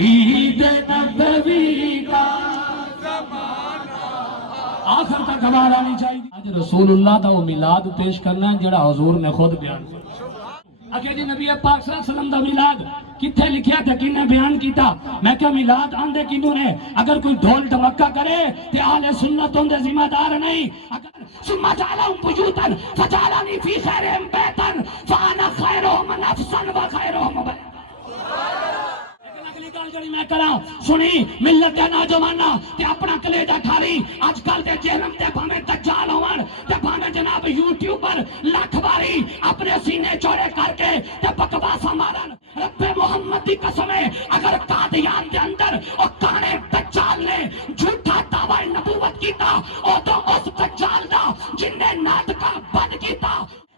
عید نبوی کا آخر تک آواز آنی چاہیے. آج رسول اللہ دا وہ میلاد پیش کرنا ہے جڑا حضور نے خود بیان کیا. اگر جی نبی پاک صلی اللہ علیہ وسلم دا میلاد کتھے لکھیا تھا، کن نے بیان کیتا؟ میں کہا میلاد آندے کنوں نے؟ اگر کوئی ڈھول دھمکا کرے تے اہل سنت ہوندے ذمہ دار نہیں. اگر ثم جعلهم بیوتا فجعلنی فی خیرہم بیتا فانا خیرہم نفسا و خیرہم بیتا. میں کرا سنی ملت کا نوجوانہ تے اپنا کلیجہ ٹھاری. آج کل دے جہنم تے بھامے دجال ہون تے بھامے جناب یوٹیوبر لاکھ باری اپنے سینے چوڑے کر کے تے بکواسا مارن. رب محمد دی قسم ہے اگر قادیان دے اندر او کانے دجال نے جھوٹا دعوی نبوت کیتا او تو اس دجال دا جن نے ناطقہ بند کیتا.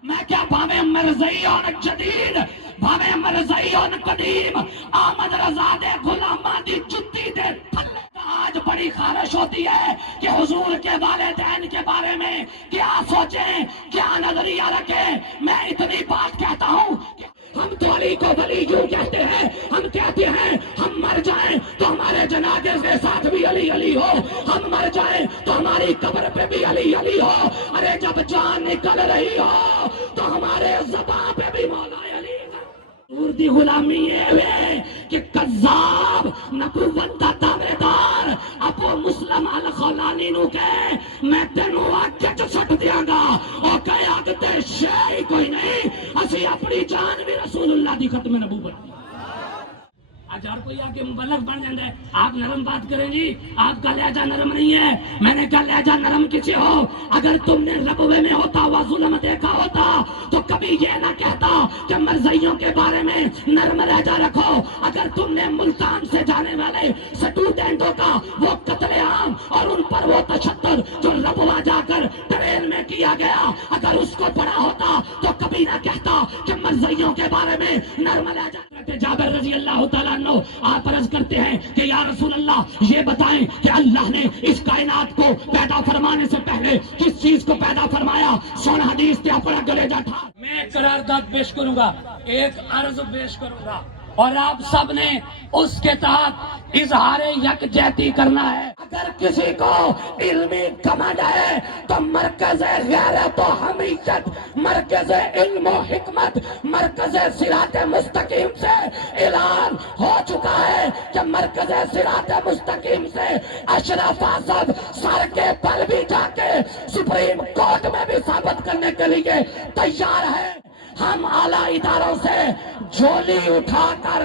میں کیا بھامے مرزائیون جدید بھامے مرزائیون قدیم آمد رضا دے غلامہ دی جتی دے تھلے. آج بڑی خواہش ہوتی ہے کہ حضور کے والدین کے بارے میں کیا سوچیں، کیا نظریہ رکھیں. میں اتنی بات کہتا ہوں کہ ہم تو علی کو ولی کیوں کہتے ہیں؟ ہم کہتے ہیں ہم مر جائیں تو ہمارے جنازے کے ساتھ بھی علی علی ہو، ہم مر جائیں تو ہماری قبر پہ بھی علی علی ہو. ارے جب جان نکل رہی ہو تو ہمارے زباں پہ بھی مولا علی. حضور دی غلامی یہ ہے کہ قذاب نبوت دا دعوے دار ابو مسلم الخولانی نو کہ میں تینوں آگے چ سٹ دیاں گا، او کہ آگے تے شے کوئی نہیں، اسی اپنی جان بھی رسول اللہ دی ختم نبوت. آج ہر کوئی آگے مبلغ بن جاندے ہے. آپ نرم بات کریں جی، آپ کا لہجہ نرم نہیں ہے. میں نے کہا لہجہ نرم کسی ہو. اگر تم نے ربوے میں ہوتا ہوا ظلم دیکھا ہوتا تو کبھی یہ نہ کہتا کہ مرزائیوں کے بارے میں نرم لہجہ رکھو. اگر تم نے ملتان سے جانے والے سٹوڈنٹوں کا وہ قتل عام اور ان پر وہ تشدد جو ربوہ جا کر ٹرین میں کیا گیا اگر اس کو پڑھا ہوتا تو کبھی نہ کہتا کہ مرزائیوں کے بارے میں نرم لہجہ. جابر رضی اللہ تعالیٰ عنہ آپ عرض کرتے ہیں کہ یا رسول اللہ یہ بتائیں کہ اللہ نے اس کائنات کو پیدا فرمانے سے پہلے کس چیز کو پیدا فرمایا؟ سن حدیث پہ اپنا گلے جاٹھا. میں قرارداد پیش کروں گا، ایک عرض پیش کروں گا اور آپ سب نے اس کے تحت اظہار یکجہتی کرنا ہے. اگر کسی کو علمی کمند ہے تو مرکز غیرت و حمیت، مرکز علم و حکمت، مرکز صراط مستقیم سے اعلان ہو چکا ہے کہ مرکز صراط مستقیم سے اشرف اعظم سر کے بل بھی جا کے سپریم کورٹ میں بھی ثابت کرنے کے لیے تیار ہے. ہم اعلیٰ اداروں سے جھولی اٹھا کر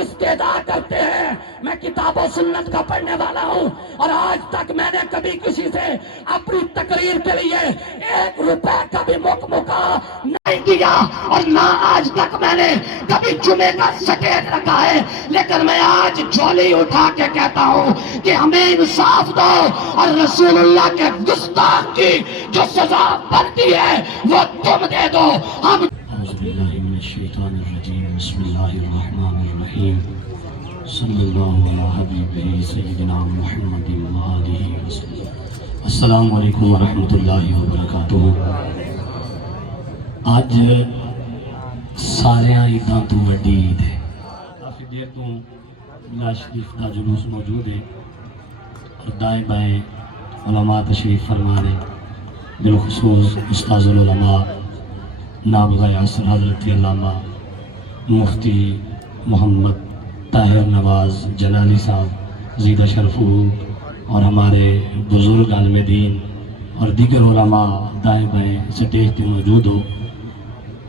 استدعا کرتے ہیں. میں کتاب و سنت کا پڑھنے والا ہوں اور آج تک میں نے کبھی کسی سے اپنی تقریر کے لیے 1 روپے کا بھی موقع نہیں دیا اور نہ آج تک میں نے کبھی جمعے کا سٹیج رکھا ہے. لیکن میں آج جھولی اٹھا کے کہتا ہوں کہ ہمیں انصاف دو اور رسول اللہ کے گستاخ کی جو سزا بنتی ہے وہ تم دے دو. ہم اعوذ باللہ من الشیطان الرجیم بسم اللہ الرحمن الرحیم صلی اللہ علیہ حبیبہ سیدنا محمد وآلہ وسلم. السلام علیکم ورحمۃ اللہ وبرکاتہ. آج سارے عیداں تو وڈی عید ہے. کافی دیر تو میلاد شریف کا جلوس موجود ہے اور دائیں بائیں علماء تشریف فرما رہے، بالخصوص استاذ العلماء نابغہ عصر حضرت علامہ مفتی محمد طاہر نواز جلالی صاحب زیدہ شرفو اور ہمارے بزرگ عالم دین اور دیگر علماء دائیں بائیں سٹیج تے موجود ہو.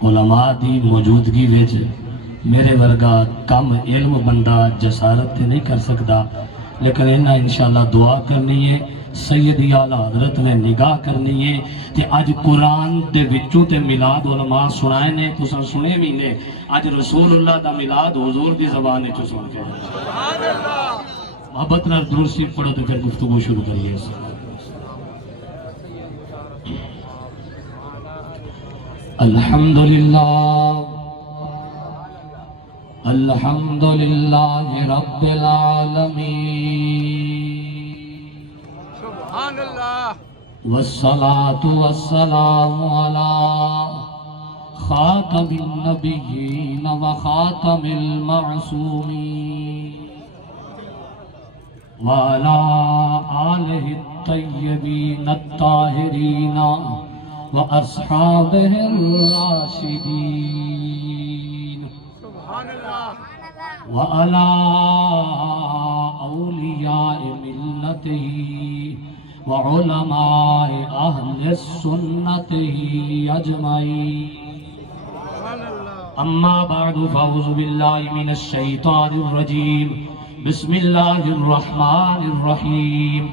علماء دی موجودگی وچ میرے ورگا کم علم بندہ جسارت تے نہیں کر سکتا، لیکن انہاں انشاءاللہ دعا کرنی ہے. سیدی اعلیٰ حضرت نے نگاہ کرنی ہے کہ اج قرآن دے وچوں تے میلاد علماء سنائے نے، تساں سنے بھی نے. اج رسول اللہ دا میلاد حضور دی زبان وچوں سن کے سبحان اللہ. محبت نال درود شریف پڑھو تے پھر گفتگو شروع کریے. الحمدللہ الحمدللہ رب العالمین سبحان اللہ والصلاة والسلام علی خاتم النبیین و خاتم المعصومین وعلى آله الطيبين الطاهرين وأصحابه الراشدين وعلى أولياء ملته وعلماء أهل السنة أجمعين. أما بعد فأعوذ بالله من الشيطان الرجيم. بسم الله الرحمن الرحيم.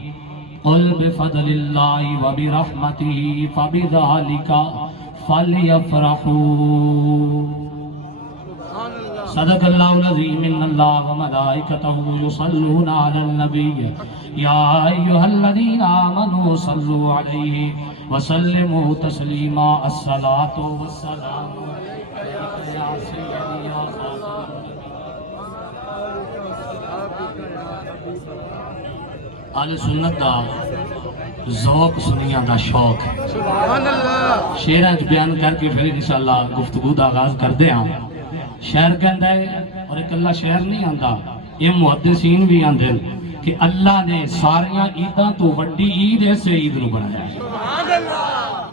قل بفضل الله وبرحمته فبذلك فليفرحوا. صدق الله العظيم. إن الله وملائكته يصلون على النبي يا أيها الذين آمنوا صلوا عليه وسلموا تسليما. الصلاة والسلام عليك يا سيدي يا خاتم. آل سنت دا ذوق سنیاں دا شوق شعراں وچ بیان کر کے پھر انشاءاللہ گفتگو دا آغاز کردے ہاں. شعر کہندا ہے اور ایک اللہ شعر نہیں آندا، یہ محدثین بھی آندے کہ اللہ نے ساریاں عیداں تو وڈی عید ایسے عید نو بنایا ہے.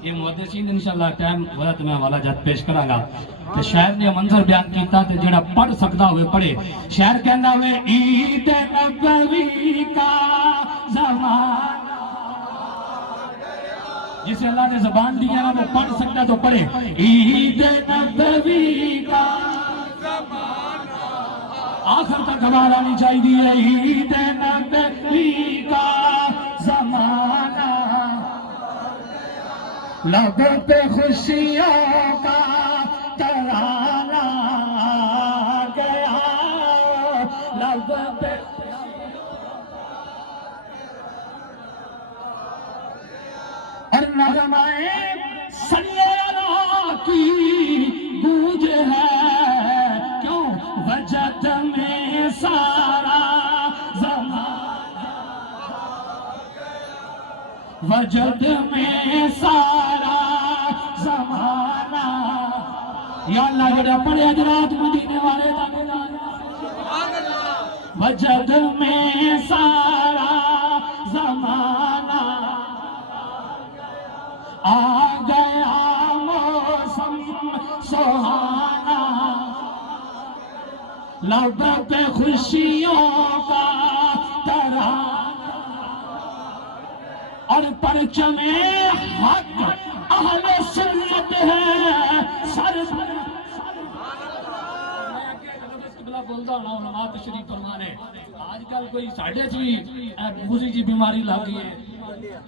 یہ محدثین انشاءاللہ ٹائم ہویا تو میں حوالہ جات پیش کراں گا کہ شاعر نے منظر بیان کیتا تے جڑا پڑھ سکدا ہوئے پڑھے. شاعر کہندا ہوئے عید نبوی کا زمانہ، جسے اللہ نے زبان دی ہے نا وہ پڑھ سکتا تو پڑھے. عید نبوی کا زمانہ، آخر تک آواز آنی چاہیے. عید نبوی کا زمانہ، لب پہ خوشیوں کا ترانہ گیا، لب پہ اور نغمائے صلی اللہ کی گونج ہے. کیوں؟ وجد میں سارا زمانہ، وجد میں سارا زمانہ. یا اللہ جڑا پڑھے حضرات مدینے والے دانے دانے. وجد میں سارا زمانہ، آ گیا موسم سہانا، لب پہ خوشیوں کا ترانہ اور پرچم حق اہل سنت ہے سر. بولتا ہوں علماء تشریف فرمانے. آج کل کوئی ساڑھے چوئی موسی جی بیماری لگ گئی ہے.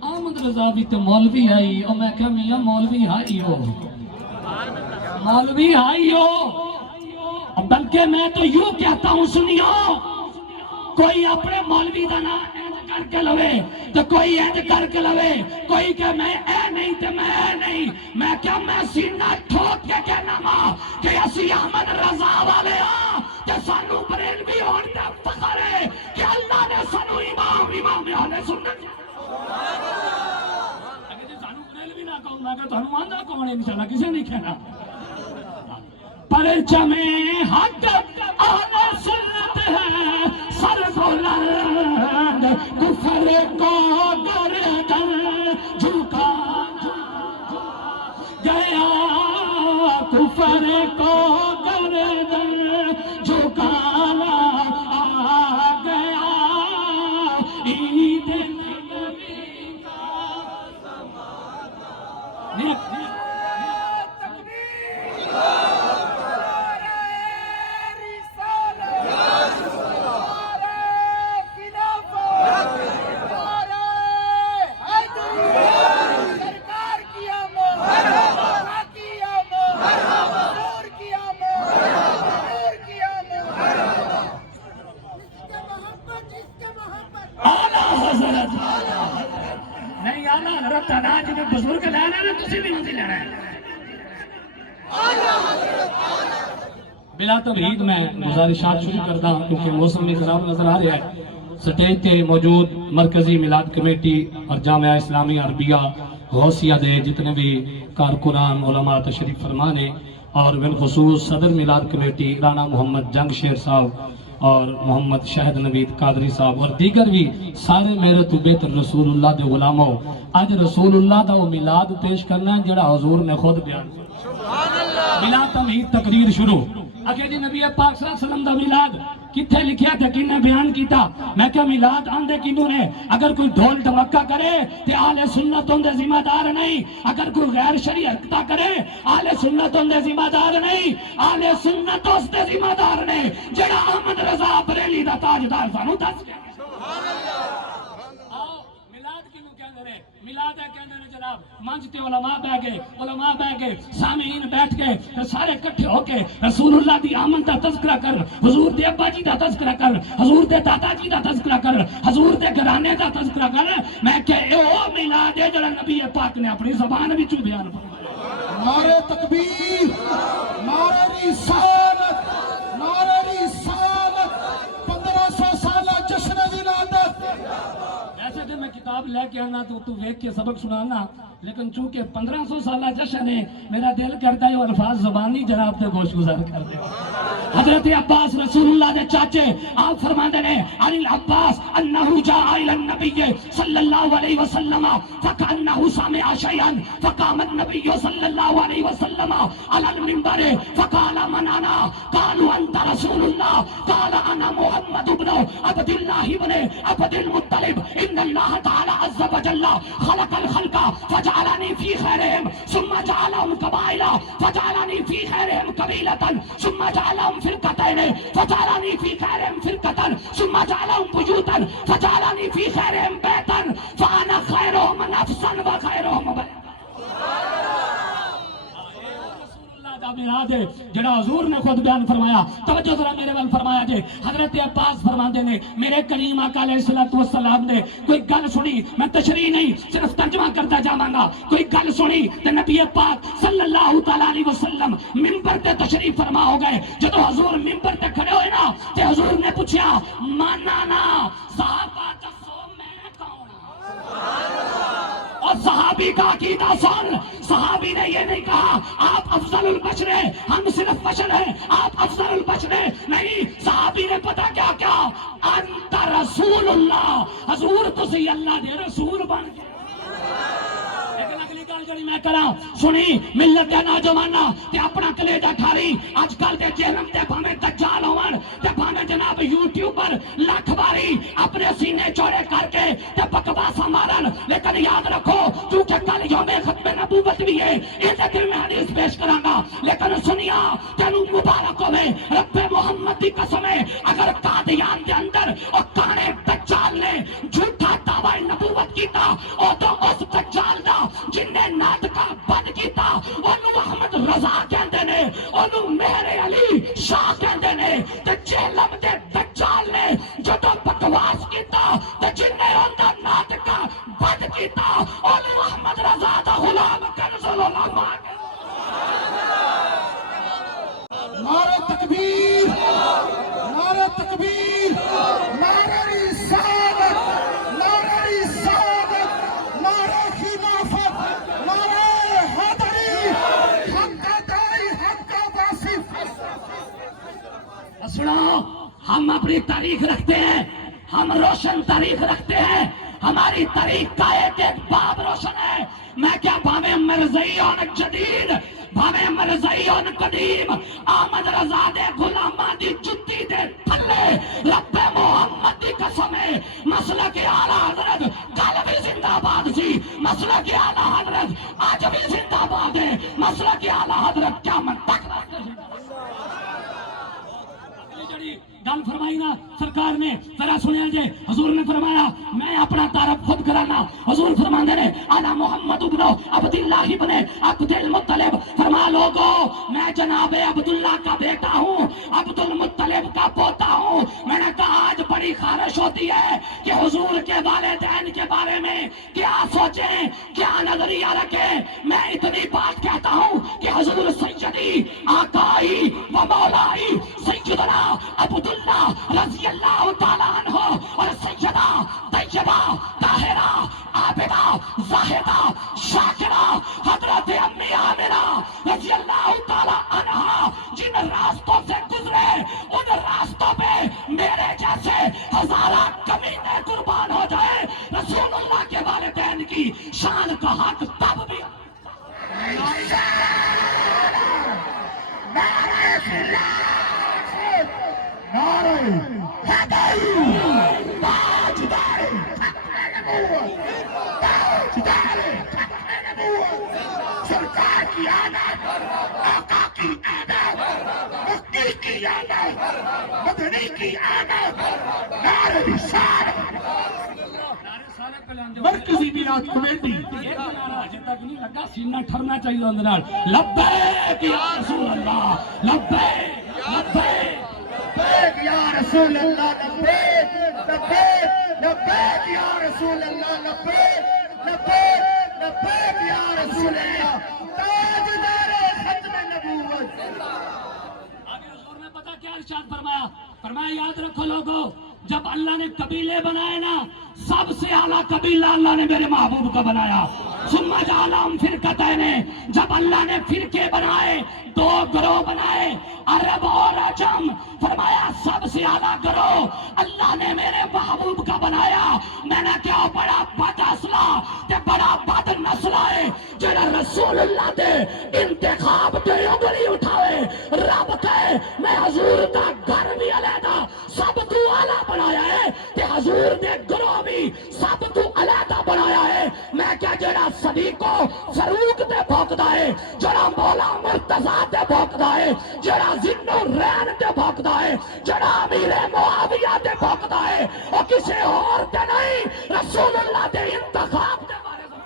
احمد رضا بھی تو مولوی آئی اور میں کہا میاں مولوی آئی ہو، مولوی آئی ہو. بلکہ میں تو یوں کہتا ہوں سنیو، کوئی اپنے مولوی کا نام اینج کر کے لوے تو کوئی اینج کر کے لوے، کوئی کہ میں اے نہیں تو میں اے نہیں. میں کیا میں سینہ ٹھوک کے کہنا ماں کہ اسی احمد رضا والے ہاں کہ سانو بریلوی ہون تے فخر ہے کہ اللہ نے سانو امام اہل سنت. اگر جی سانو بریلوی نہ کہوں گا کہ تانوں آندا کون ہے انشاءاللہ کسے نہیں کہنا. پرچم حق اہل سنت ہے سر بلند، کفر کو گردن جھکانا گیا، کفر کو گردن جھکانا آ گیا. عید نبوی کا زمانہ. نہیں آنا حضرت تناج میں بزرگ لینا ہے تسی بھی نہیں لینا ہے. بلا تمہید میں گزارشات شروع کرتا ہوں کیونکہ موسم میں خراب نظر آ رہا ہے. سٹیج تے موجود مرکزی میلاد کمیٹی اور جامعہ اسلامی عربیہ غوثیہ دے جتنے بھی کارکنان علماء تشریف فرمانے اور بالخصوص صدر میلاد کمیٹی رانا محمد جنگ شیر صاحب اور محمد شہد نوید قادری صاحب اور دیگر بھی سارے میرے تو بہتر رسول اللہ دے غلاموں اج رسول اللہ دا وہ میلاد پیش کرنا ہے جڑا حضور نے خود بیان کیا بلا تمہید تقریر شروع اکھے جی نبی پاک صلی اللہ علیہ وسلم دا میلاد کتھے لکھیا تھا کن نے بیان کیتا میں کہا میلاد آندے کنوں نے اگر کوئی ڈھول ڈھمکا کرے تے اہل سنت ان دے ذمہ دار نہیں اگر کوئی غیر شرعی حرکت کرے اہل سنت ان دے ذمہ دار نہیں اہل سنت اس دے ذمہ دار نے جڑا احمد رضا بریلی دا تاجدار سانو دس کے میلاد ہے کہنے نے جناب منچ تے علماء بہ گئے سامعین بیٹھ کے سارے کٹھے ہو کے رسول اللہ دی آمد دا تذکرہ کر حضور دے ابا جی دا تذکرہ کر حضور دے دادا جی دا تذکرہ کر حضور دے گھرانے دا تذکرہ کر میں کہ اے او میلاد ہے جڑا نبی پاک نے اپنی زبان وچوں بیان فرمایا نعرہ تکبیر نعرہ رسالت نعرہ رسالت 1500 سالہ جشن ولادت ایسے کہ میں کتاب لے کے آنا تو ویک کے سبق سنانا لیکن چونکہ 1500 سالہ جشن ہے میرا دل کرتا ہے وہ الفاظ زبانی جناب تے گوش گزار کر دے حضرت عباس رسول اللہ دے چاچے آپ فرماندے نے عن العباس انہو جاء الى النبی صلی اللہ علیہ وسلم فکانہو سامع شیئا فقام النبی صلی اللہ علیہ وسلم علی المنبر فقال من انا قالوا انت رسول اللہ قال انا محمد بن عبد اللہ بن عبد المطلب ان اللہ تعالی عز وجل خلق الخلق فجعلني في خيرهم ثم جعلهم قبائل فجعلني في خيرهم قبيلة ثم جعلهم فرقتين فجعلني في خيرهم فرقة ثم جعلهم بيوتا فجعلني في خيرهم بيتا فأنا خيرهم نفسا وخيرهم بيتا جڑا حضور نے خود بیان فرمایا توجہ ذرا میرے وال فرمایا جے حضرت عباس فرماندے نے میرے کریم آقا علیہ الصلوۃ والسلام نے کوئی گل سنی میں تشریح نہیں صرف ترجمہ کرتا جاواں گا کوئی گل سنی تے نبی پاک صلی اللہ تعالی علیہ وسلم منبر تے تشریف فرما ہو گئے جب حضور منبر تے کھڑے ہوئے نا تے حضور نے پوچھا ماننا صحابہ دسو میں کون اور صحابی کا عقیدہ سن صحابی نے یہ نہیں کہا آپ افضل البشر ہیں ہم صرف بشر ہیں آپ افضل البشر ہیں نہیں صحابی نے پتا کیا کیا انت رسول اللہ حضور تسی اللہ دے رسول بن گئے لیکن اگلی گل جڑی میں کراں سنی ملت دے نوجواناں تے اپنا کلیجہ ٹھاری اج کل دے جہنم تے بھاویں دجال ہون تے بھاویں جناب یوٹیوبر لاکھ باری اپنے سینے چوڑے کر کے تے بکواساں مارن لیکن یاد رکھو کیونکہ کل یوم ختم نبوت بھی ہے اس دل میں حدیث پیش کراں گا لیکن سنیا تینوں مبارک ہوے رب محمد دی قسم ہے اگر قادیان دے اندر اور کانے دجال نے جھوٹا دعوی نبوت کیتا او تو اس دجال دا جن نے ناطقہ بند کیتا انہوں احمد رضا کہندے نے انہوں مہر علی شاہ کہندے نے تے جہلم دے دجال نے جدو بکواس کیتا تے جن نے اندر ناطقہ بند کیتا انہوں احمد رضا دا غلام کنز العلماء نعرہ تکبیر نعرہ تکبیر نعرہ رسالت نعرہ رسالت نعرہ خلافت نعرہ حیدری حق دائی حق واصف سنو ہم اپنی تاریخ رکھتے ہیں ہم روشن تاریخ رکھتے ہیں ہماری تاریخ کا ایک ایک باب روشن ہے میں کیا بھاویں مرزائیون جدید بھاویں مرزائیون قدیم احمد رضا دے غلاماں دی جتی دے تھلے رب محمد دی قسم ہے مسلک اعلی حضرت کل بھی زندہ باد سی مسلک اعلی حضرت آج بھی زندہ باد ہے مسلک اعلی حضرت قیامت تک رہتے ہیں گل فرمائی نا سرکار نے ذرا سنیا جے حضور نے فرمایا میں اپنا تعارف خود کرانا حضور فرماندے نے انا محمد بن عبد اللہ بن عبد المطلب فرما لوگو میں جناب عبداللہ کا بیٹا ہوں عبد المطلب کا پوتا ہوں میں نے کہا آج بڑی خواہش ہوتی ہے کہ حضور کے والدین کے بارے میں کیا سوچیں کیا نظریہ رکھیں میں اتنی بات کہتا ہوں کہ حضور سیدی آقائی و مولائی سیدنا عبداللہ رضی اللہ تعالیٰ عنہ اور سیدہ طیبہ طاہرہ عابدہ زاہدہ شاکرہ حضرت امی آمنہ رضی اللہ تعالیٰ عنہ جن راستوں سے گزرے ان راستوں پہ نعرہ خلافت، نعرہ حیدر، تاجدار ختم نبوت، تاجدار ختم نبوت، سرکار کی آمد، آقا کی آمد، مکی کی آمد، مدنی کی آمد، نعرہ رسالت۔ مرکزی میلاد کمیٹی ایک نعرہ اجے تک نہیں لگا، سینہ ٹھرنا چاہیے اندر نال، لبیک یا رسول اللہ، لبیک لبیک لبیک یا رسول اللہ، لبیک لبیک لبیک یا رسول اللہ، لبیک لبیک لبیک یا رسول اللہ، تاجدار ختم نبوت۔ آگے حضور نے پتا کیا ارشاد فرمایا؟ فرمایا یاد رکھو لوگو، جب اللہ نے قبیلے بنائے نا، سب سے اعلیٰ قبیلہ اللہ نے میرے محبوب کا بنایا۔ ثم جعلہم فرقتین، جب اللہ نے فرقے بنائے، دو گروہ بنائے، عرب اور عجم، فرمایا سب سے اعلیٰ گروہ اللہ نے میرے محبوب کا بنایا۔ میں نے کیا بڑا بد اصلہ تے بڑا بد نسل ہے جڑا رسول اللہ دے انتخاب تے انگلی اٹھاوے، رب کہے میں حضور دا گھر بھی علیحدہ سب تو اعلیٰ بنایا ہے تے حضور دے گروہ بھی سب تو علیحدہ بنایا ہے۔ میں کیا جڑا صدیقو فاروق تے بھوکدا ہے، جڑا مولا مرتضیٰ تے بھوکدا ہے، جڑا ذنو رین تے بھوکدا ہے، جڑا امیر معاویہ تے بھوکدا ہے، اور کسی اور تے نہیں، رسول اللہ دے انتخاب دے بارے میں۔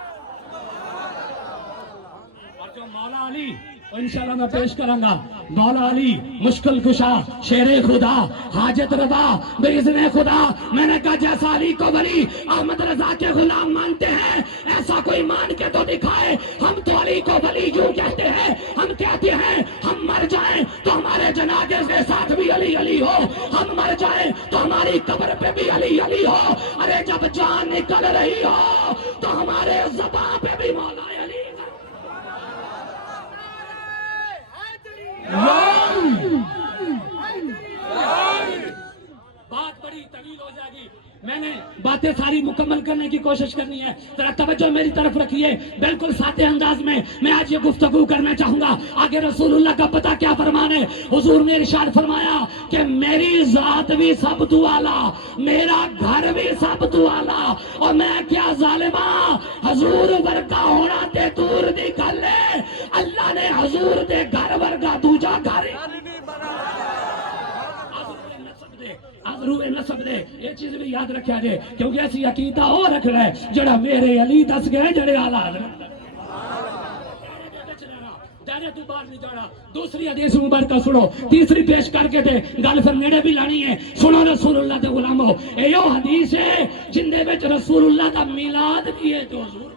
اور جو مولا علی انشاءاللہ میں پیش کروں گا، مولا علی مشکل کشا، شیر خدا، حاجت رضا باذن خدا۔ میں نے کہا جیسا علی کو ولی احمد رضا کے غلام مانتے ہیں، ایسا کوئی مان کے تو دکھائے۔ ہم تو علی کو ولی یوں کہتے ہیں، ہم کہتے ہیں ہم مر جائیں تو ہمارے جنازے کے ساتھ بھی علی علی ہو، ہم مر جائیں تو ہماری قبر پہ بھی علی علی ہو۔ ارے جب جان نکل رہی ہو تو ہمارے زباں پہ بھی مولا علی۔ بات بڑی طویل ہو جائے گی، میں نے باتیں ساری مکمل کرنے کی کوشش کرنی ہے، ذرا توجہ میری طرف رکھیے۔ بالکل سادے انداز میں میں آج یہ گفتگو کرنا چاہوں گا۔ آگے رسول اللہ کا پتہ کیا فرمان ہے؟ حضور نے ارشاد فرمایا کہ میری ذات بھی سب تو اعلیٰ، میرا گھر بھی سب تو اعلیٰ، اور میں کیا ظالماں حضور ورگا ہونا تے دور دی گل ہے، اللہ نے حضور دے گھر ورگا دوجا گھر روئے نسب دے۔ یہ چیز بھی یاد رکھا جائے، کیونکہ ایسی عقیدہ ہو رکھنا ہے جڑا میرے علی دس گئے جڑے آلہ حضرت دائرے تو باہر نہیں جانا۔ دوسری حدیث مبارکہ سنو، تیسری پیش کر کے دے گل پھر نیڑے بھی لانی ہے۔ سنو رسول اللہ دے غلامو، ایو حدیث ہے جن دے وچ رسول اللہ دا میلاد بھی ہے تو حضور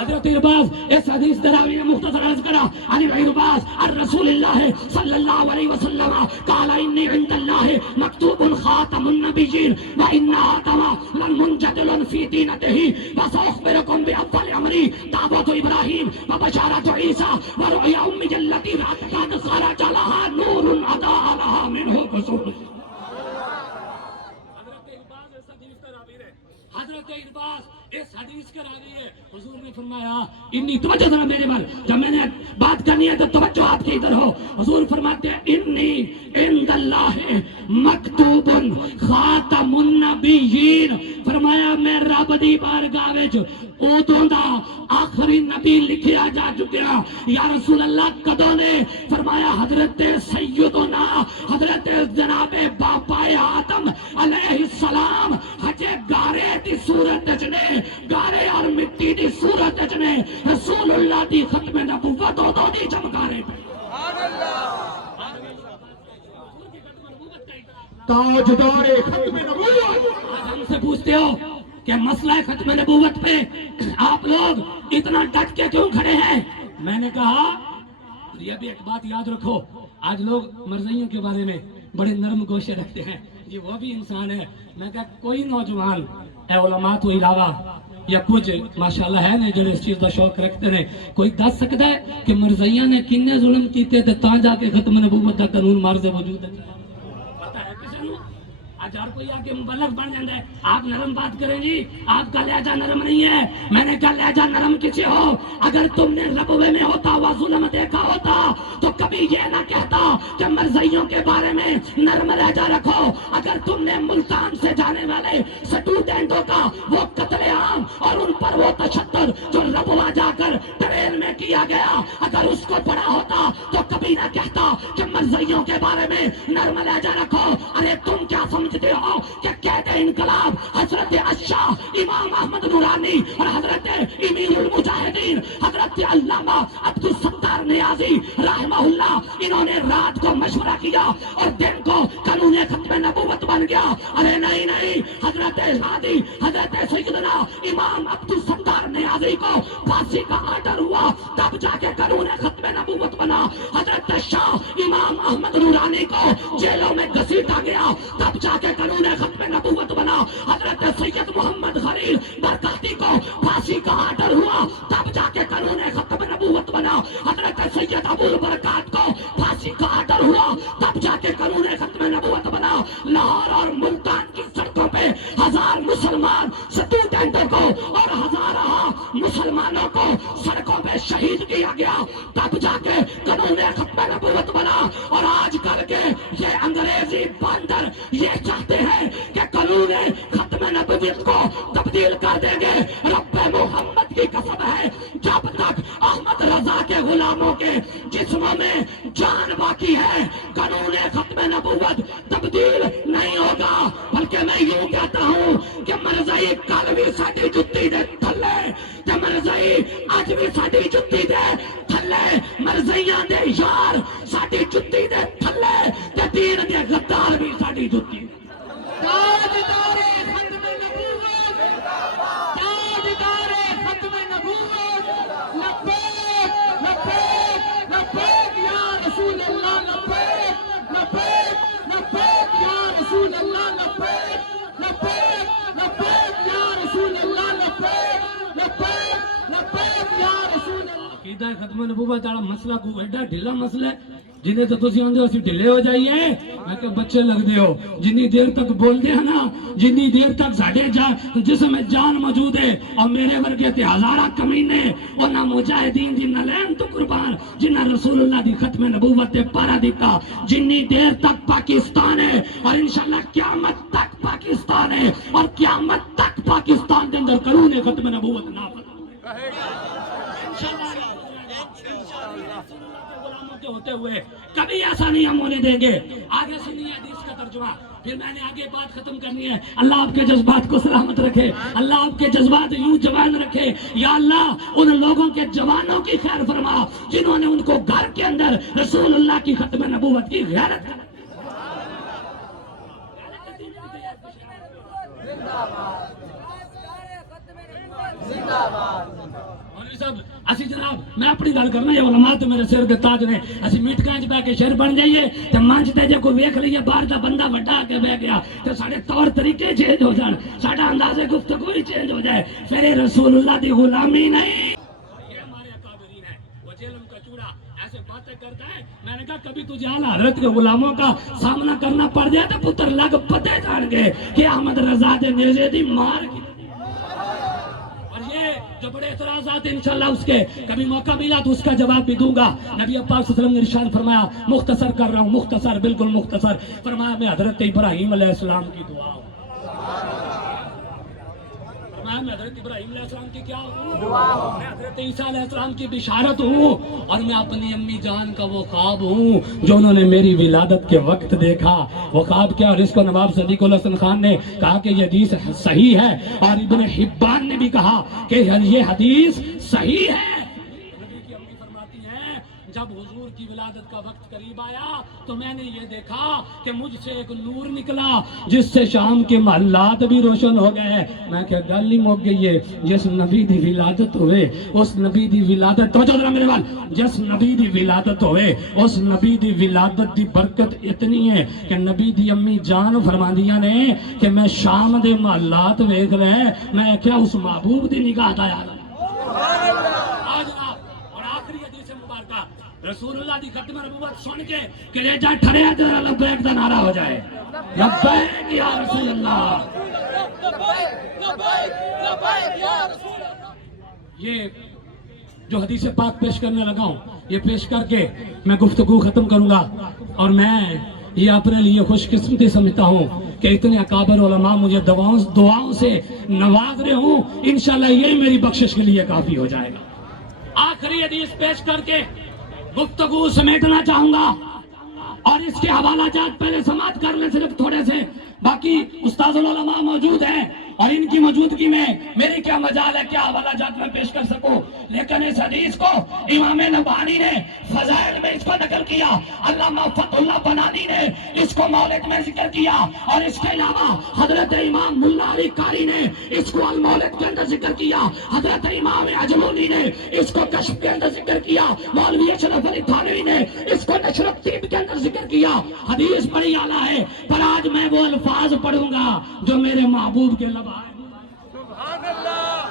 حضرت عرباز اس حدیث دراوی نے مختصر عرض کرا، عن عرباز الرسول اللہ صلی اللہ علیہ وسلم قال انی عند اللہ مکتوب خاتم النبیین وان آدم لمنجدل فی دینتہ وساخبرکم بأفضل امری دعوت ابراہیم وبشارت عیسیٰ ورؤیا امی التي قد خرج لها نور اضاء لها منه قصور۔ حضرت عرباز اس حدیث کا راوی ہے، حضور نے فرمایا انی، توجہ ذرا میرے پر، جب میں نے بات کرنی ہے تو توجہ آپ کی ادھر ہو۔ حضور فرماتے ہیں انی عند اللہ مکتوب خاتم النبیین، فرمایا میں رب دی بارگاہ وچ ادوں دا آخری نبی لکھیا جا چکیا۔ یا رسول اللہ کدوں نے؟ فرمایا حضرت سیدنا حضرت جناب باپا آدم علیہ السلام ہجے گارے دی صورت جنے، گارے اور مٹی دی صورت جنے رسول اللہ دی ختم نبوت ادوں دی چمکارے پہ تاجدار ختم نبوت۔ آج ہم سے پوچھتے ہو کہ مسئلہ ختم نبوت پہ آپ لوگ اتنا ڈٹ کے کیوں کھڑے ہیں؟ میں نے کہا یہ بھی ایک بات یاد رکھو، آج لوگ مرزائیوں کے بارے میں بڑے نرم گوشے رکھتے ہیں، یہ وہ بھی انسان ہے۔ میں کہا کوئی نوجوان اے علماء تو علاوہ یا کچھ ماشاءاللہ ہے نے جڑے اس چیز کا شوق رکھتے ہیں، کوئی دس سکتا ہے کہ مرزائیاں نے کنے ظلم کیتے تے تاں جا کے ختم نبوت کا قانون مارز وجود ہے؟ پتہ ہے کسی نو؟ آج ہر کوئی آ کے مبلغ بن جاتا ہے. آپ نرم بات کریں جی, آپ کا لہجہ نرم نہیں ہے. میں نے کہا لہجہ نرم کسی ہو, اگر تم نے ربوے میں ہوتا ہوا ظلم دیکھا ہوتا تو کبھی یہ نہ کہتا کہ مرزائیوں کے بارے میں نرم لہجہ رکھو. اگر تم نے ملتان سے جانے والے سٹوڈنٹوں کا وہ قتل عام اور ان پر وہ تشدد جو ربوہ جا کر ٹرین میں کیا گیا, اگر اس کو پڑھا ہوتا تو کبھی نہ کہتا کہ مرزائیوں کے بارے میں نرم لہجہ رکھو. ارے تم کیا سمجھتے ہو کہ قائد انقلاب حضرت اشاہ امام احمد نورانی اور حضرت امیر المجاہدین حضرت علامہ عبدالستار نیازی رحمہ اللہ, انہوں نے رات کو مشورہ کیا اور دن کو قانون ختم نبوت بن گیا؟ ارے نہیں نہیں, حضرت ہادی حضرت سیدنا امام عبدالستار نیازی کو پھانسی کا آرڈر ہوا تب جا کے قانون ختم نبوت بنا. حضرت شاہ امام احمد نورانی کو جیلوں میں گھسیٹا گیا تب جا کے قانون ختم نبوت بنا. حضرت سید محمد خلیل برکاتی کو پھانسی کا آرڈر ہوا تب جا کے قانون ختم نبوت بنا. حضرت سید ابو البرکات کو پھانسی کا آرڈر ہوا تب جا کے قانون ختم نبوت بنا. لاہور اور ملتان کی سڑکوں پہ ہزار مسلمان سٹوڈنٹوں کو اور ہزارہ مسلمانوں کو سڑکوں پہ شہید کیا گیا تب جا کے قانون ختم نبوت بنا. اور آج کل کے یہ انگریزی باندر یہ چاہتے ہیں کہ قانون ختم نبوت کو تبدیل کر دیں گے. رب محمد کی قسم ہے, جب تک احمد رضا کے غلاموں کے جسموں میں جان باقی ہے قانون ختم نبوت تبدیل نہیں ہوگا. بلکہ میں یوں کہتا ہوں کہ مرزائی کل بھی ساڈی جتی دے تھلے, کہ مرزائی اج بھی ساڈی جتی دے تھلے, مرزائیاں دے یار ساڈی جتی دے تھلے, تے دین دے غدار بھی ساڈی جتی. تاجدار ختم نبوت, تاجدار ختم نبوت, لبیک لبیک لبیک یا رسول اللہ, لبیک لبیک لبیک یا رسول اللہ, لبیک لبیک لبیک یا رسول اللہ, لبیک لبیک لبیک یا رسول اللہ. عقیدہ ختم نبوت والا مسئلہ کو ایڈا ڈھیلا مسئلہ ہے جنہیں تو تسی آندے ہو اسی ڈھلے ہو جائیے. میں کہ بچے لگ دے ہو, جنی دیر تک بول دے ہیں نا, جنی دیر تک ساڑھے جسم میں جان موجود ہے اور میرے ورگے تے ہزارہ کمینے اور نہ مجاہدین جنہ لین تو قربان جنہ رسول اللہ دی ختم نبوت تے پارا دیتا, جنی دیر تک پاکستان ہے اور انشاءاللہ قیامت تک پاکستان ہے اور قیامت تک پاکستان دے اندر قانون ختم نبوت نافذ ہوتے ہوئے کبھی ایسا نہیں ہم ہونے دیں گے. آگے سنیے حدیث کا ترجمہ, پھر میں نے آگے بات ختم کرنی ہے. اللہ آپ کے جذبات کو سلامت رکھے, اللہ آپ کے جذبات یوں جوان رکھے. یا اللہ ان لوگوں کے جوانوں کی خیر فرما جنہوں نے ان کو گھر کے اندر رسول اللہ کی ختم نبوت کی غیرت اسی جناب میں اپنی گل کرنا, یہ علماء تو میرے سر دے تاج نے. اسی میٹ کانچ بہ کے شیر بن جائیے تے منچ تے جے کوئی ویکھ لئیے باہر دا بندہ وڈا کے بہ گیا تے ساڈے طور طریقے چینج ہو جان, ساڈا انداز گفتگو ہی چینج ہو جائے. پھر یہ رسول اللہ دی غلامی نہیں. یہ ہمارے اکابرین ہیں, وہ جیلم کا چوڑا ایسے باتیں کرتا ہے. میں نے کہا کبھی تجھے اعلیٰ حضرت کے غلاموں کا سامنا کرنا پڑ جائے تو پتر لگ پتے جان گے کہ احمد رضا دے نیزے دی مار کی. جو بڑے اعتراضات انشاءاللہ اس کے کبھی موقع ملا تو اس کا جواب بھی دوں گا. نبی پاک صلی اللہ علیہ وسلم نے ارشاد فرمایا, مختصر کر رہا ہوں, مختصر بالکل مختصر, فرمایا میں حضرت ابراہیم علیہ السلام کی دعا ہوں. فرمایا میں حضرت ابراہیم علیہ السلام کی کیا ہوں, میں حضرت عیسیٰ علیہ السلام کی بشارت ہوں, اور میں اپنی امی جان کا وہ خواب ہوں جو انہوں نے میری ولادت کے وقت دیکھا. وہ خواب کیا, اور اس کو نواب صدیق الحسن خان نے کہا کہ یہ حدیث صحیح ہے, اور ابن حبان نے بھی کہا کہ یہ حدیث صحیح ہے. جب حضور کی ولادت کا وقت قریب آیا تو میں نے یہ دیکھا کہ مجھ سے ایک نور نکلا جس سے شام کے محلات بھی روشن ہو گئے. میں کہ گل ہی موک گئی ہے, جس نبی دی ولادت ہوئے اس نبی دی ولادت, توجہ ذرا میرے وال, جس نبی دی ولادت ہوئے اس نبی دی ولادت دی برکت اتنی ہے کہ نبی دی امی جان فرماندیاں نے کہ میں شام دے محلات ویکھ رہے, میں کیا اس محبوب دی نگاہ دا یار. رسول اللہ دی ختم نبوت سن کے کلیجہ ٹھریا تے لبیک دا نعرہ ہو جائے لبیک یا رسول اللہ یہ جو حدیث پاک پیش کرنے لگا ہوں یہ پیش کر کے میں گفتگو ختم کروں گا اور میں یہ اپنے لیے خوش قسمتی سمجھتا ہوں کہ اتنے اکابر علماء مجھے دعاؤں سے نواز رہے ہوں انشاءاللہ یہی میری بخشش کے لیے کافی ہو جائے گا آخری حدیث پیش کر کے گفتگو سمیٹنا چاہوں گا اور اس کے حوالہ جات پہلے سماعت کر لیں صرف تھوڑے سے باقی استاذ العلماء موجود ہیں اور ان کی موجودگی میں میری کیا مجال ہے کیا حوالہ جات میں پیش کر سکوں لیکن اس حدیث کو امام نبہانی نے فضائل میں اس کو نقل کیا علامہ فتح اللہ بنانی نے اس کو مولد میں ذکر کیا اور اس کے علاوہ حضرت امام ملا علی قاری نے اس کو المولد کے اندر ذکر کیا حضرت امام اجلونی نے اس کو کشف کے اندر ذکر کیا مولوی اشرف علی تھانوی نے اس کو نشر الطیب کے اندر ذکر کیا حدیث بڑی اعلیٰ ہے پر آج میں وہ الفاظ پڑھوں گا جو میرے محبوب کے لب آئے سبحان اللہ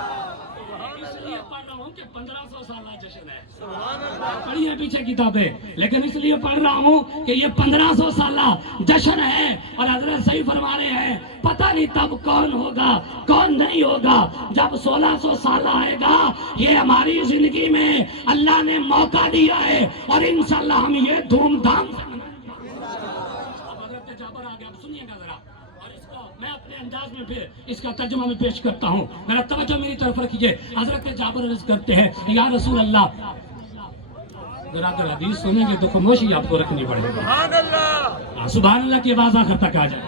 اس لیے پڑھ رہا ہوں کہ 1500 سالہ جشن ہے پڑھی ہے پیچھے کتابیں لیکن اس لیے پڑھ رہا ہوں کہ یہ 1500 سالہ جشن ہے اور حضرت صحیح فرما رہے ہیں پتہ نہیں تب کون ہوگا کون نہیں ہوگا جب 1600 سالہ آئے گا یہ ہماری زندگی میں اللہ نے موقع دیا ہے اور انشاءاللہ ہم یہ دھوم دھام سے میں اپنے انداز میں پھر اس کا ترجمہ میں پیش کرتا ہوں میرا توجہ میری طرف رکھیے حضرت جابر عرض کرتے ہیں یا رسول اللہ برادر حدیث سنیں گے تو خاموشی آپ کو رکھنی پڑے گی سبحان اللہ کی آواز آخر تک آ جائے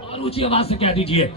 اور اونچی آواز سے کہہ دیجئے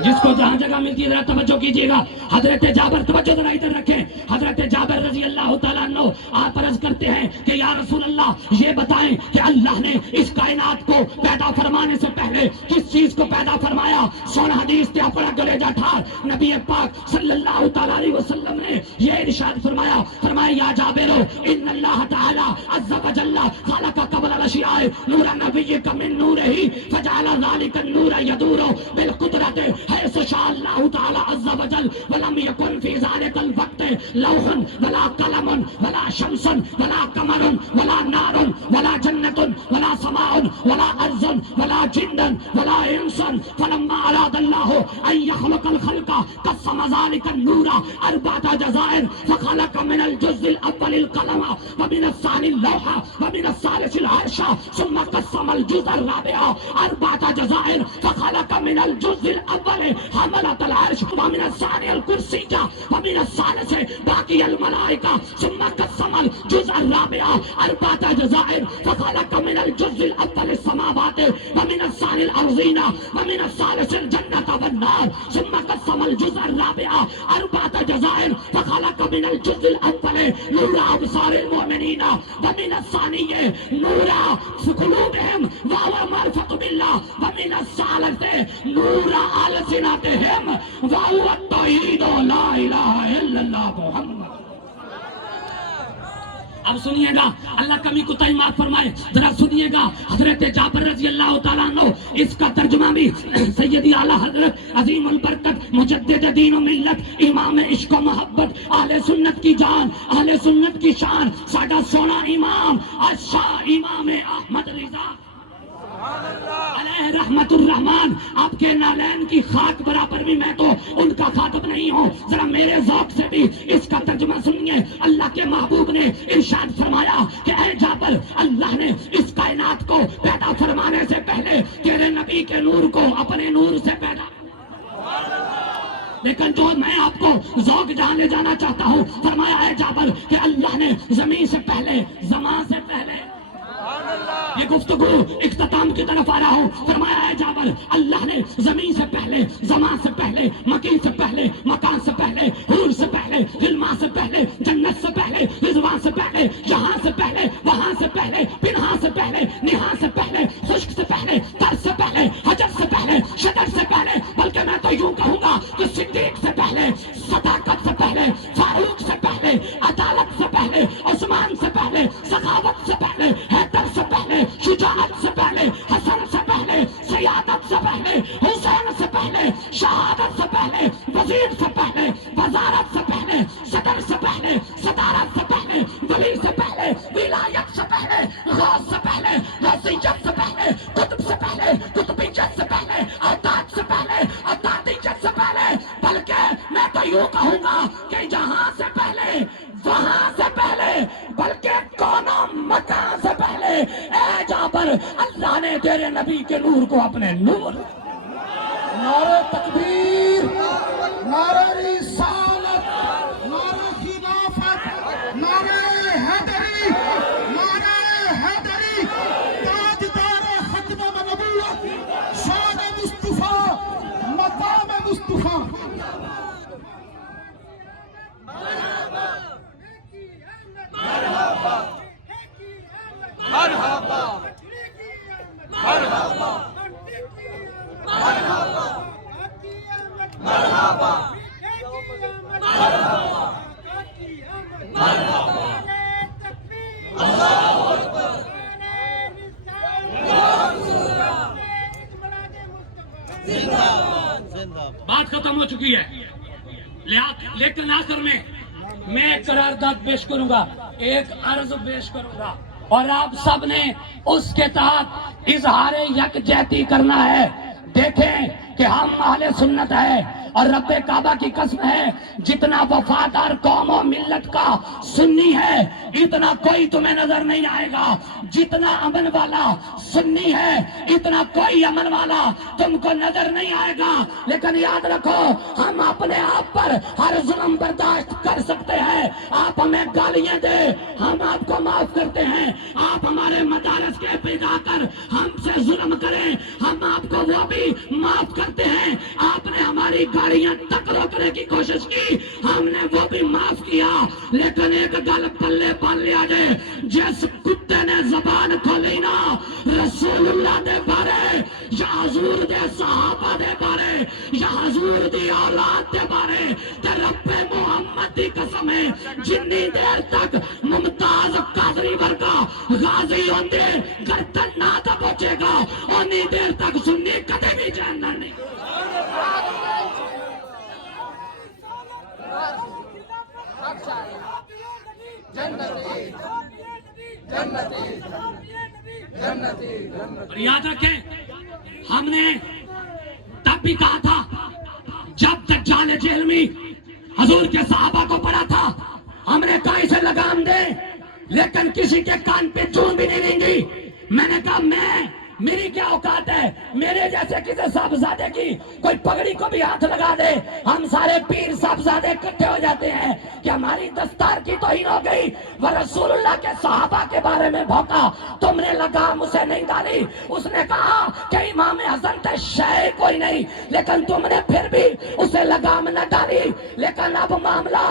جس کو جہاں جگہ ملتی ہے ذرا توجہ کیجئے گا حضرت جابر توجہ ذرا ادھر رکھیں حضرت جابر رضی اللہ تعالیٰ عنہ آپ عرض کرتے ہیں کہ یا رسول اللہ یہ بتائیں کہ اللہ نے اس کائنات کو پیدا فرمانے سے پہلے کس چیز کو پیدا فرمایا سن حدیث تے اپنا گلیجہ ٹھار نبی پاک صلی اللہ تعالیٰ علیہ وسلم نے یہ ارشاد فرمایا یا جابر ان اللہ تعالیٰ عز و جل خلق قبل الاشیاء نور نبیک من نورہ فجعل ذلك النور يدور بالقدرت حيث شاء الله تعالى عز وجل ولم يكن في ذلك الوقت لوح ولا قلم ولا شمس ولا قمر ولا نار ولا جنة ولا سماء ولا أرض ولا جن ولا إنس فلما أراد الله أن يخلق الخلق قسم ذلك النور 4 جزائر فخلق من الجزء الأول القلم ومن الثاني اللوح ومن الثالث العرش ثم قسم الجزء الرابع 4 جزائر فخلق من الجزء الأول حملة العرش ومن الثاني الكرسي ومن الثالث باقي الملائكة ثم قسم الجزء الرابع 4 جزائر فخلق من الجزء الأول السماوات ومن الثاني الأرضين ومن الثالث الجنة والنار ثم قسم الجزء الرابع 4 جزائر فخلق من الجزء الأول نور أبصار المؤمنين ومن الثاني نور قلوبهم وهو معرفة بالله ومن الثالث نور ألسنتهم وهو التوحيد لا إله إلا الله محمد اب سنیے گا اللہ کمی کوتاہی معاف فرمائے ذرا سنیے گا حضرت جابر رضی اللہ تعالیٰ عنہ اس کا ترجمہ بھی سیدی اعلیٰ حضرت عظیم البرکت مجدد دین و ملت امام عشق و محبت اہل سنت کی جان اہل سنت کی شان ساڈا سونا امام شاہ امام احمد رضا علیہ رحمت الرحمن آپ کے نالین کی خاک برابر بھی میں تو ان کا خاطب نہیں ہوں ذرا میرے ذوق سے بھی اس کا ترجمہ سنیے اللہ کے محبوب نے ارشاد فرمایا کہ اے جابر اللہ نے اس کائنات کو پیدا فرمانے سے پہلے تیرے نبی کے نور کو اپنے نور سے پیدا لیکن جو میں آپ کو ذوق جہاں لے جانا چاہتا ہوں فرمایا اے جابر کہ اللہ نے زمین سے پہلے زمان سے پہلے یہ گفتگو اختتام کی طرف آ رہا ہوں فرمایا ہے جابر اللہ نے زمین سے پہلے زمان سے پہلے مکین سے پہلے مکان سے پہلے حور سے پہلے علما سے پہلے جنت سے پہلے رضوان سے پہلے یہاں سے پہلے وہاں سے پہلے پنہاں سے پہلے نہاں سے پہلے خشک سے پہلے تر سے پہلے حجر سے پہلے شجر سے پہلے بلکہ میں تو یوں کہوں گا کہ صدیق سے پہلے صداقت سے پہلے فاروق سے پہلے عدالت سے پہلے عثمان سے پہلے سخاوت سے پہلے حیدر سے پہلے شجاعت سے پہلے حسن سے پہلے سیادت سے پہلے حسین سے پہلے شہادت سے پہلے وزیر سے پہلے وزارت سے پہلے صدر سے پہلے صدارت سے پہلے ولی غوث سے پہلے، غوثیت سے پہلے، قطب سے پہلے، قطبیت سے پہلے، عطات سے پہلے، عطاتیت سے پہلے، بلکہ میں تو یوں کہوں گا کہ جہاں سے پہلے، وہاں سے پہلے، بلکہ کونوں مکان سے پہلے، اے جہاں پر اللہ نے تیرے نبی کے نور کو اپنے نور. نعرہ تکبیر، نعرہ رسالت، نعرہ خلافت، نعرہ حیدری، نعرہ حیدری، تاجدار ختم نبوت، شان مصطفیٰ، مقام مصطفیٰ. بات ختم ہو چکی ہے، لیکن آخر میں ایک قرارداد پیش کروں گا، ایک عرض پیش کروں گا، اور آپ سب نے اس کے تحت اظہار یکجہتی کرنا ہے. دیکھیں کہ ہم اہل سنت ہے، اور رب کعبہ کی قسم ہے، جتنا وفادار قوم و ملت کا سنی ہے اتنا کوئی تمہیں نظر نہیں آئے گا. جتنا امن والا سنی ہے اتنا کوئی امن والا تم کو نظر نہیں آئے گا. لیکن یاد رکھو، ہم اپنے آپ پر ہر ظلم برداشت کر سکتے ہیں. آپ ہمیں گالیاں دے، ہم آپ کو معاف کرتے ہیں. آپ ہمارے مدارس کے پہ جا کر ہم سے ظلم کریں، ہم آپ کو وہ بھی معاف کرتے ہیں. آپ نے ہماری گاڑیاں تک روکنے کی کوشش کی، ہم نے وہ بھی معاف کیا. لیکن ایک گل پلے پال لیا جائے، جس کتے نے زبان کھولی نا رسول اللہ دے بارے یا حضور دے صحابہ دے بارے یا حضور دی اولاد دے بارے، تے رب محمد دی قسم ہے، جنی دیر تک ممتاز قادری ورگا غازی ہوندے گردن نہ دبوچے گا، انی دیر تک سنی کدے بھی جنت نہیں. اور یاد رکھیں، ہم نے تب بھی کہا تھا جب دجال جہلمی حضور کے صحابہ کو پڑھا تھا، ہم نے کہا اسے لگام دے، لیکن کسی کے کان پہ چون بھی نہیں لیں گی. میں نے کہا میری کیا اوقات ہے، میرے جیسے کسی صاحبزادے کی کوئی پگڑی کو بھی ہاتھ لگا دے، ہم سارے پیر صاحبزادے اکٹھے ہو جاتے ہیں کہ ہماری دستار کی توہین ہو گئی. وہ رسول اللہ کے صحابہ کے بارے میں بھوکا، تم نے لگام اسے نہیں ڈالی. اس نے کہا کہ امام حسن تھے، شے کوئی نہیں، لیکن تم نے پھر بھی اسے لگام نہ ڈالی. لیکن اب معاملہ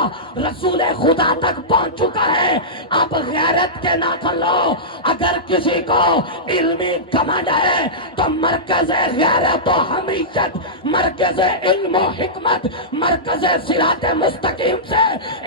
رسول خدا تک پہنچ چکا ہے، اب غیرت کے نہ کھلو. اگر کسی کو علمی کمانڈ ہے تو مرکز غیرت و حمیت، مرکز علم و حکمت، مرکز صراط مستقیم سے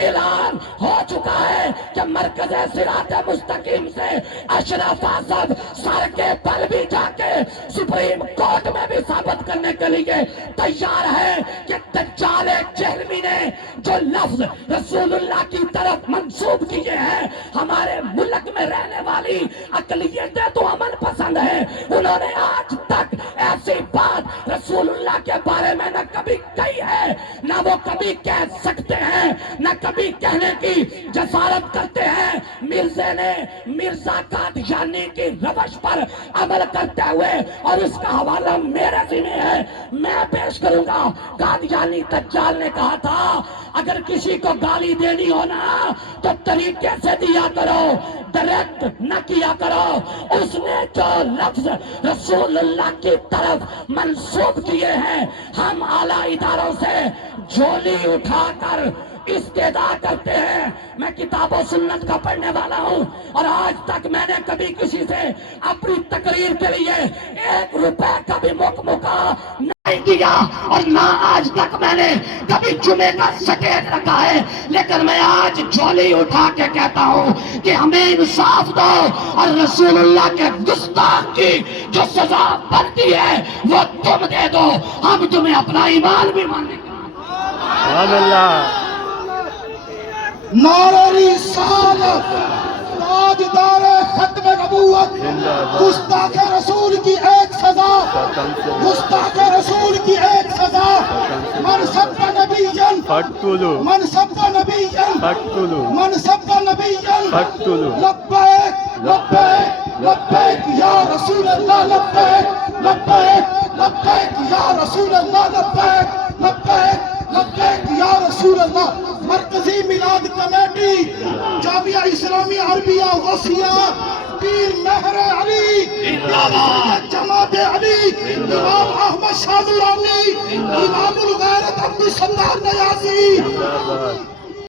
اعلان ہو چکا ہے کہ مرکز صراط مستقیم سے اشرف اعظم سر کے بل بھی جا کے سپریم کورٹ میں بھی ثابت کرنے کے لیے تیار ہے کہ دجال جہلمی نے جو لفظ رسول اللہ کی طرف منسوب کیے ہیں، ہمارے ملک میں رہنے والی اقلیتیں تو امن پسند ہے، انہوں نے آج تک ایسی بات رسول اللہ کے بارے میں نہ کبھی کہی ہے، نہ وہ کبھی کہہ سکتے ہیں، نہ کبھی کہنے کی جسارت کرتے ہیں. مرزا نے مرزا قادیانی کی روش پر عمل کرتے ہوئے، اور اس کا حوالہ میرے ذمہ ہے، میں پیش کروں گا. قادیانی دجال نے کہا تھا اگر کسی کو گالی دینی ہو نا تو طریقے سے دیا کرو، ڈائریکٹ نہ کیا کرو. اس نے جو لفظ رسول اللہ کی طرف منسوب کیے ہیں، ہم اعلیٰ اداروں سے جھولی اٹھا کر استدعا کرتے ہیں. میں کتاب و سنت کا پڑھنے والا ہوں، اور آج تک میں نے کبھی کسی سے اپنی تقریر کے لیے 1 روپے کا بھی موقع نہیں دیا، اور نہ آج تک میں نے کبھی جمعے کا سٹیج رکھا ہے. لیکن میں آج جھولی اٹھا کے کہتا ہوں کہ ہمیں انصاف دو، اور رسول اللہ کے گستاخ کی جو سزا بنتی ہے وہ تم دے دو. ہم تمہیں اپنا ایمان بھی ماننے کا. نعرہ رسالت، تاجدار ختم نبوت گستاخ رسول کی ایک سزا گستاخ رسول کی ایک سزا من سب کا نبی جن من سب کا نبی جن من سب کا نبی جن لبیک لبیک لبیک یا رسول اللہ لبیک لبیک لبیک یا رسول اللہ لبیک لبیک لبیک یا رسول اللہ مرکزی میلاد کمیٹی جامعہ اسلامی عربیہ غوثیہ پیر مہر علی جماعت علی امام احمد شاہ نورانی امام الغیرت عبد الستار نیازی